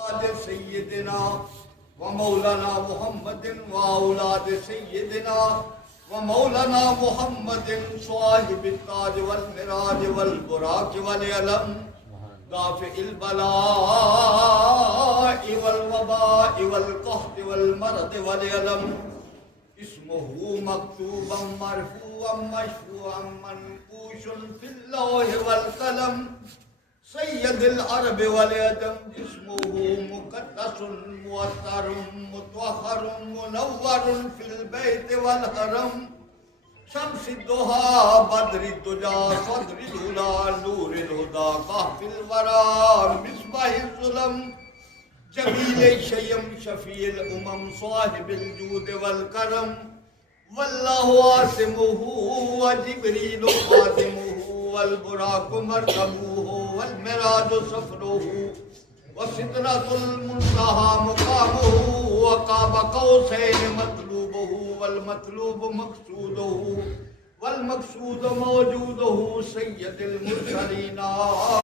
सय्यदिना व मौलाना मुहम्मदिन व औलाद सय्यदिना व मौलाना मुहम्मदिन साहिबिल ताज वल मिराज वल बुराक वल अलम गाफिल बलाई वल वबाई वल कहत वल मरद वल अलम इस्मुहु मक्तूबम मरफूअम मशफूअम मनकूशुन फिल लौह वल कलम सय्यदुल अरब वल अदम जिस्मुहु मुक़द्दसुन मुअत्तरुन मुतहहरुन मुनव्वरुन फिल बैत वल हरम शम्सिद दुहा बद्रिद दुजा सद्रिल हुदा नूरिल हुदा कहफिल वरा मिसबाहिल जुलम जमील शयम शफील उमम साहिबिल जूद वल करम वल्लाहु आसिमुहु व जिब्रील खादिमुहु वल बुराक मरकबुहु वल मिराज सफरुहु व सिदरतुल मुंतहा मुकामुहु व काब कौसैन मतलूबुहु वल मतलूब मक़सूदुहु वल मक़सूद मौजूदुहु सय्यदुल मुरसलीना।